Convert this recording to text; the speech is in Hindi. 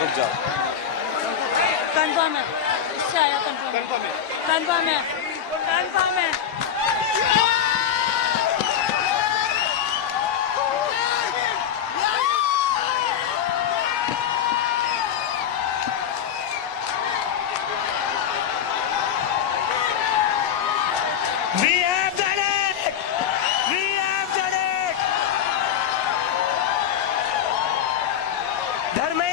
रुक जाओ। कंफर्म है, इससे आया कंफर्म है, कंफर्म है, कंफर्म है। We have done it! We have done it! Dharmendra